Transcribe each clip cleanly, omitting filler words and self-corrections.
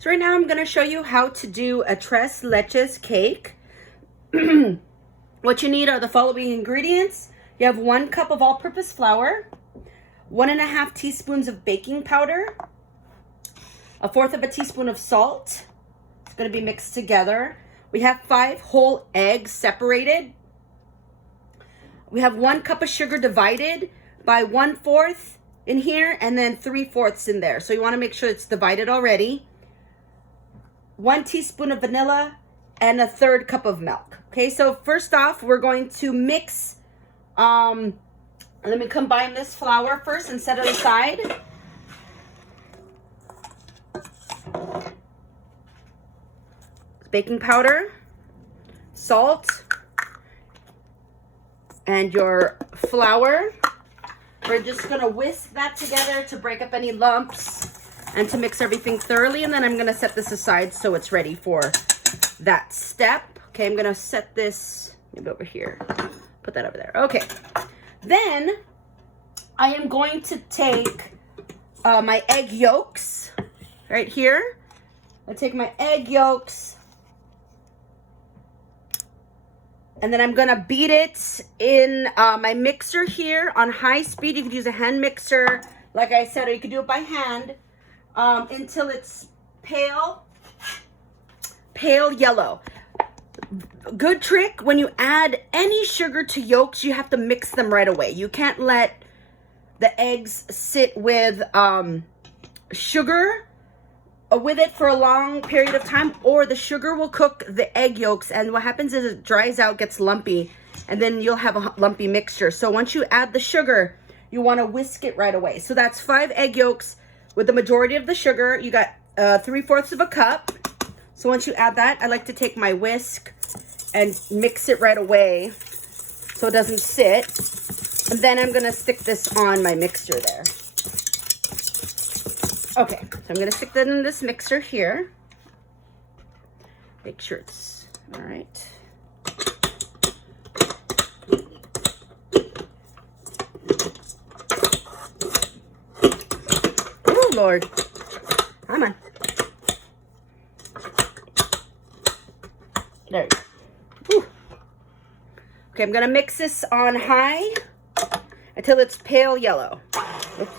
So right now I'm going to show you how to do a tres leches cake. What you need are the following ingredients. You have 1 cup of all-purpose flour, 1.5 teaspoons of baking powder, 1/4 teaspoon of salt. It's going to be mixed together. We have 5 whole eggs separated. We have 1 cup of sugar divided by 1/4 in here and then 3/4 in there. So you want to make sure it's divided already. 1 teaspoon of vanilla and 1/3 cup of milk. Okay, so first off, we're going to mix, let me combine this flour first and set it aside. Baking powder, salt, and your flour. We're just gonna whisk that together to break up any lumps and to mix everything thoroughly, and then I'm gonna set this aside so it's ready for that step. Okay, I'm gonna set this maybe over here, put that over there. Okay, then I am going to take my egg yolks right here. I take my egg yolks and then I'm gonna beat it in my mixer here on high speed. You could use a hand mixer, like I said, or you could do it by hand until it's pale yellow. Good trick, when you add any sugar to yolks, you have to mix them right away. You can't let the eggs sit with sugar with it for a long period of time, or the sugar will cook the egg yolks, and what happens is it dries out, gets lumpy, and then you'll have a lumpy mixture. So once you add the sugar, you want to whisk it right away. So that's 5 egg yolks with the majority of the sugar. You got 3/4 of a cup. So once you add that, I like to take my whisk and mix it right away so it doesn't sit. And then I'm gonna stick this on my mixer there. Okay, so I'm gonna stick that in this mixer here. Make sure it's all right. Oh Lord, come on. There you go. Whew. Okay, I'm gonna mix this on high until it's pale yellow. Oops.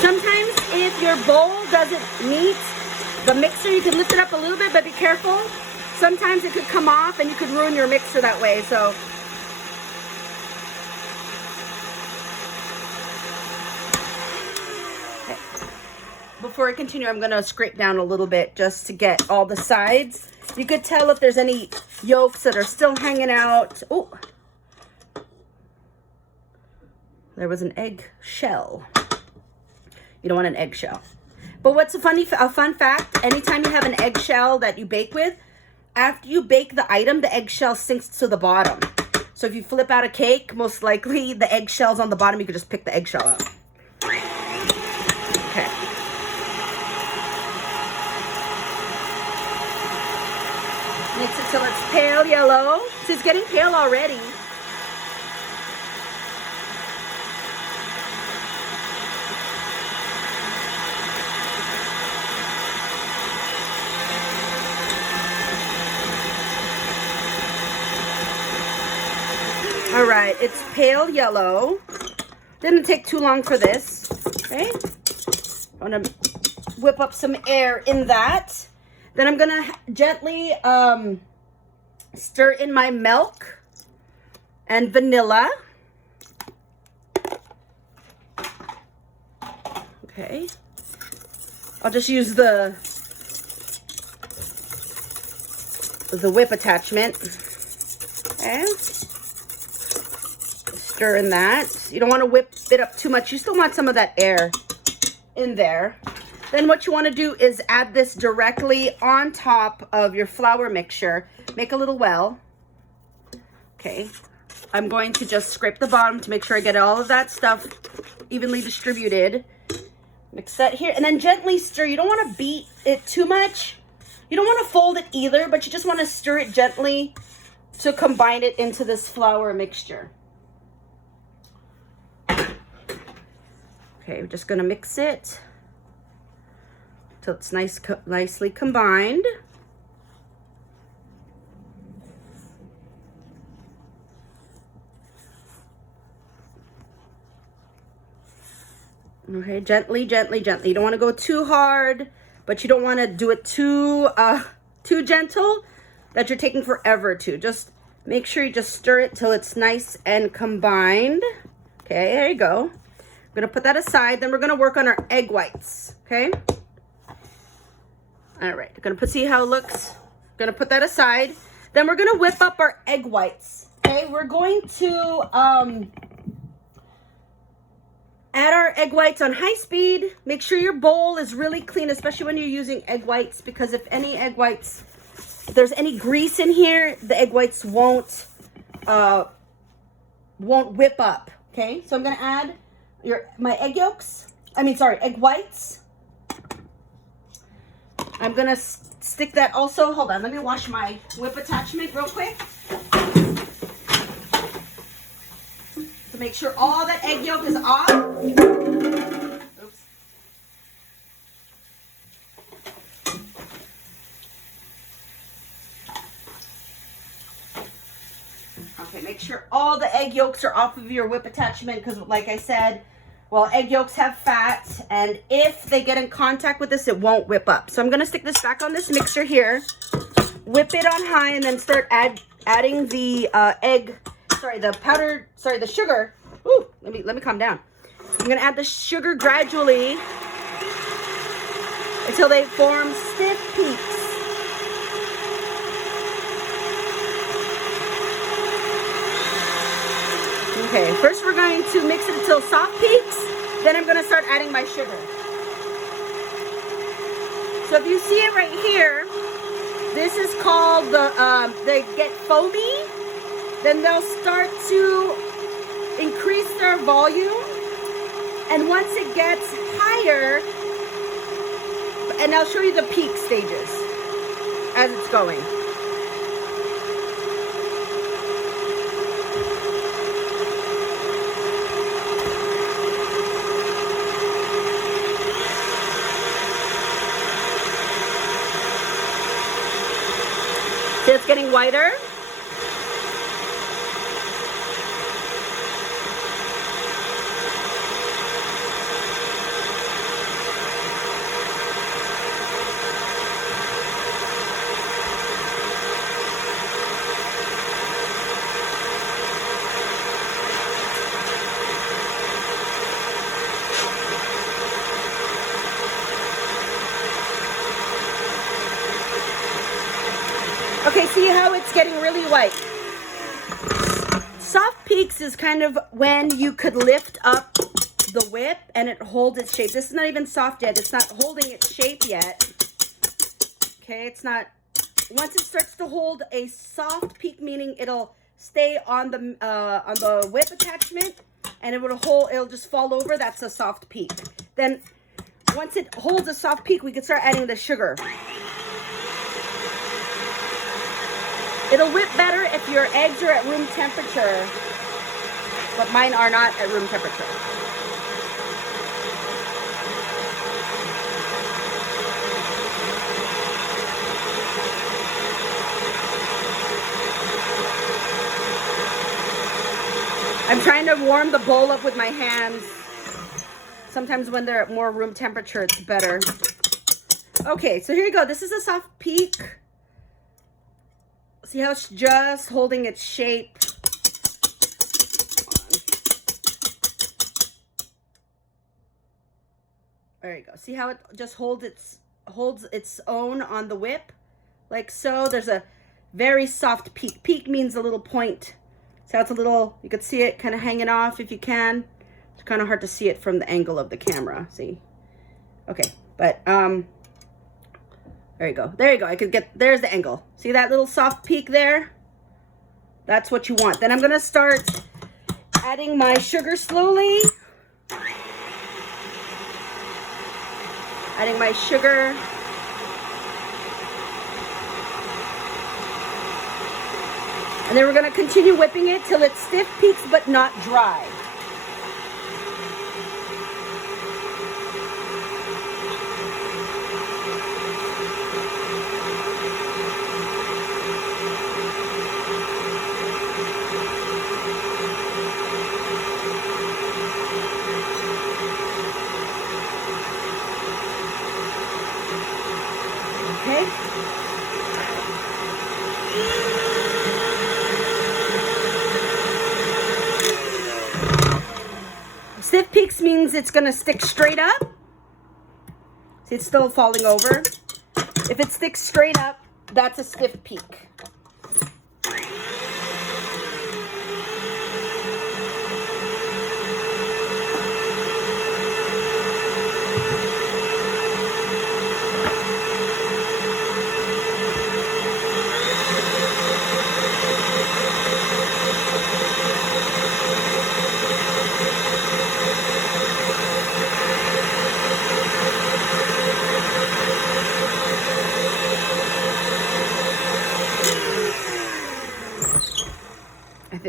Sometimes if your bowl doesn't meet the mixer, you can lift it up a little bit, but be careful. Sometimes it could come off and you could ruin your mixer that way, so. Okay. Before I continue, I'm gonna scrape down a little bit just to get all the sides. You could tell if there's any yolks that are still hanging out. Oh, there was an egg shell. You don't want an eggshell. But what's a fun fact, anytime you have an eggshell that you bake with, after you bake the item, the eggshell sinks to the bottom. So if you flip out a cake, most likely the eggshell's on the bottom. You could just pick the eggshell out. Okay. Mix it till it's pale yellow. So it's getting pale already. All right, it's pale yellow. Didn't take too long for this, okay? I'm gonna whip up some air in that. Then I'm gonna gently stir in my milk and vanilla. Okay. I'll just use the whip attachment. Okay. Stir in that. You don't want to whip it up too much. You still want some of that air in there. Then what you want to do is add this directly on top of your flour mixture. Make a little well. Okay. I'm going to just scrape the bottom to make sure I get all of that stuff evenly distributed. Mix that here and then gently stir. You don't want to beat it too much. You don't want to fold it either, but you just want to stir it gently to combine it into this flour mixture. Okay, we're just going to mix it till it's nicely combined. Okay, gently, gently, gently. You don't want to go too hard, but you don't want to do it too gentle that you're taking forever to. Just make sure you just stir it till it's nice and combined. Okay, there you go. I'm going to put that aside. Then we're going to work on our egg whites. Okay. All right. I'm going to see how it looks. Going to put that aside. Then we're going to whip up our egg whites. Okay. We're going to add our egg whites on high speed. Make sure your bowl is really clean, especially when you're using egg whites, because if there's any grease in here, the egg whites won't whip up. Okay, so I'm gonna add my egg whites. I'm gonna stick that also. Hold on, let me wash my whip attachment real quick. To make sure all that egg yolk is off. Oops. Okay, make sure all the egg yolks are off of your whip attachment, because like I said, well, egg yolks have fat, and if they get in contact with this, it won't whip up. So I'm going to stick this back on this mixer here, whip it on high, and then start adding the the sugar. Ooh, let me calm down. I'm going to add the sugar gradually until they form stiff peaks. Okay, first we're going to mix it until soft peaks, then I'm going to start adding my sugar. So if you see it right here, this is called they get foamy, then they'll start to increase their volume, and once it gets higher, and I'll show you the peak stages as it's going. See, it's getting whiter. Okay, see how it's getting really white? Soft peaks is kind of when you could lift up the whip and it holds its shape. This is not even soft yet. It's not holding its shape yet. Okay, it's not. Once it starts to hold a soft peak, meaning it'll stay on the whip attachment and it'll just fall over. That's a soft peak. Then once it holds a soft peak, we can start adding the sugar. It'll whip better if your eggs are at room temperature, but mine are not at room temperature. I'm trying to warm the bowl up with my hands. Sometimes when they're at more room temperature, it's better. Okay, so here you go. This is a soft peak. See how it's just holding its shape? There you go. See how it just holds its own on the whip? Like so. There's a very soft peak. Peak means a little point. So it's a little, you could see it kind of hanging off if you can. It's kind of hard to see it from the angle of the camera. See? Okay, but there you go. There you go. There's the angle. See that little soft peak there? That's what you want. Then I'm going to start adding my sugar slowly. Adding my sugar. And then we're gonna continue whipping it till it's stiff peaks but not dry. Okay. Stiff peaks means it's gonna stick straight up. See, it's still falling over. If it sticks straight up, that's a stiff peak.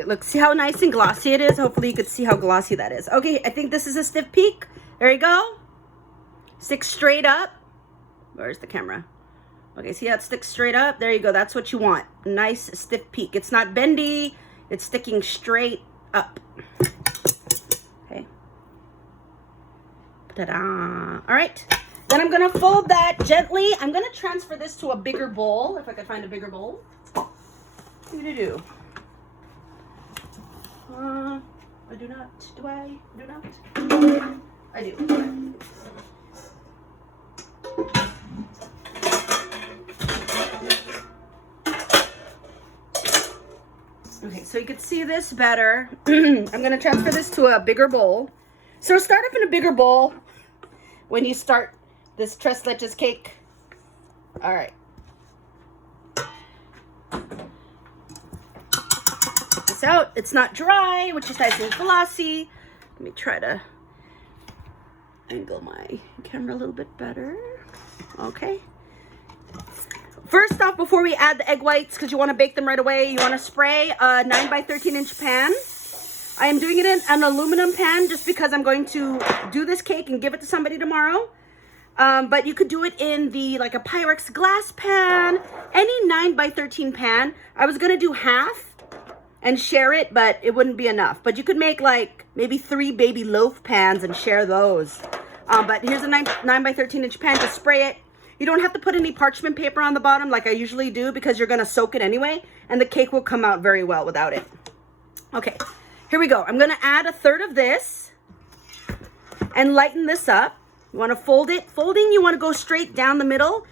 Look, see how nice and glossy it is? Hopefully you could see how glossy that is. Okay, I think this is a stiff peak. There you go. Stick straight up. Where's the camera? Okay, see how it sticks straight up? There you go. That's what you want. Nice stiff peak. It's not bendy. It's sticking straight up. Okay. Ta-da. All right. Then I'm going to fold that gently. I'm going to transfer this to a bigger bowl, if I could find a bigger bowl. Do-do-do. I do not. Do I? Do not? I do. Okay, so you can see this better. I'm going to transfer this to a bigger bowl. So start up in a bigger bowl when you start this Tres Leches cake. All right. Out. It's not dry, which is nice and glossy. Let me try to angle my camera a little bit better. Okay. First off, before we add the egg whites, because you want to bake them right away, you want to spray a 9 by 13 inch pan. I am doing it in an aluminum pan just because I'm going to do this cake and give it to somebody tomorrow. But you could do it in like a Pyrex glass pan, any 9 by 13 pan. I was going to do half and share it, but it wouldn't be enough. But you could make like maybe 3 baby loaf pans and share those. But here's a 9 by 13 inch pan to spray it. You don't have to put any parchment paper on the bottom like I usually do because you're going to soak it anyway, and the cake will come out very well without it. Okay, here we go. I'm going to add a third of this and lighten this up. You want to fold it. Folding, you want to go straight down the middle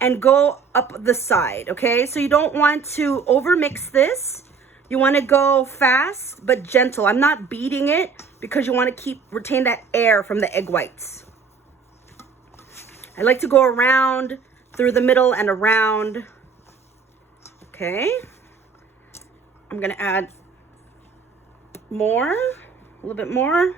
and go up the side, okay? So you don't want to overmix this. You want to go fast but gentle. I'm not beating it because you want to retain that air from the egg whites. I like to go around through the middle and around. Okay. I'm going to add more, a little bit more.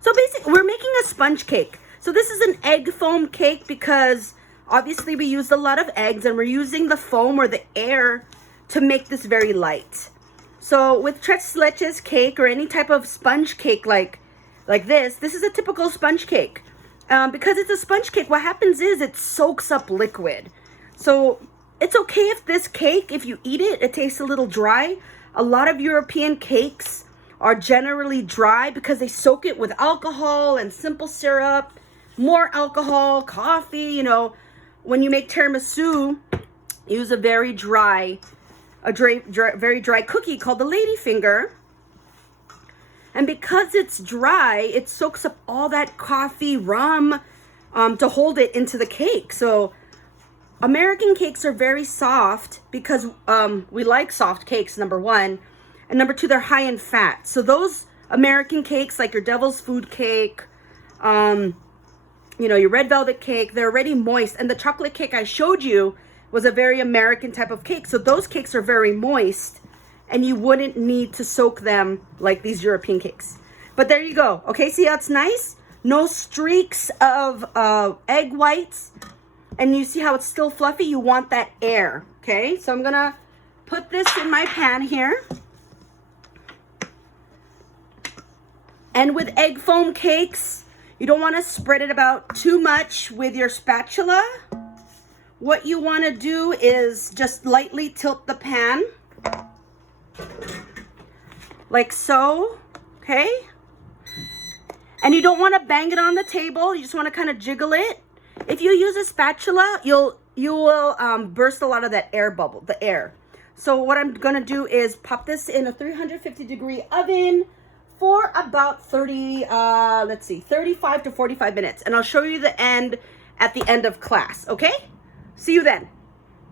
So basically, we're making a sponge cake. So this is an egg foam cake because obviously we used a lot of eggs and we're using the foam or the air to make this very light. So with Tres Leches cake or any type of sponge cake like this is a typical sponge cake. Because it's a sponge cake, what happens is it soaks up liquid. So it's okay if this cake, if you eat it, it tastes a little dry. A lot of European cakes are generally dry because they soak it with alcohol and simple syrup, more alcohol, coffee. You know, when you make tiramisu, use a very dry cookie called the ladyfinger. And because it's dry, it soaks up all that coffee, rum, to hold it into the cake. So American cakes are very soft because we like soft cakes, number one. And number two, they're high in fat. So those American cakes, like your devil's food cake, you know, your red velvet cake, they're already moist. And the chocolate cake I showed you was a very American type of cake. So those cakes are very moist and you wouldn't need to soak them like these European cakes. But there you go. Okay, see how it's nice? No streaks of egg whites. And you see how it's still fluffy? You want that air, okay? So I'm gonna put this in my pan here. And with egg foam cakes, you don't want to spread it about too much with your spatula. What you want to do is just lightly tilt the pan, like so, okay? And you don't want to bang it on the table. You just want to kind of jiggle it. If you use a spatula, you will burst a lot of that air bubble, the air. So what I'm going to do is pop this in a 350-degree oven for about 35 to 45 minutes. And I'll show you the end at the end of class, okay? See you then.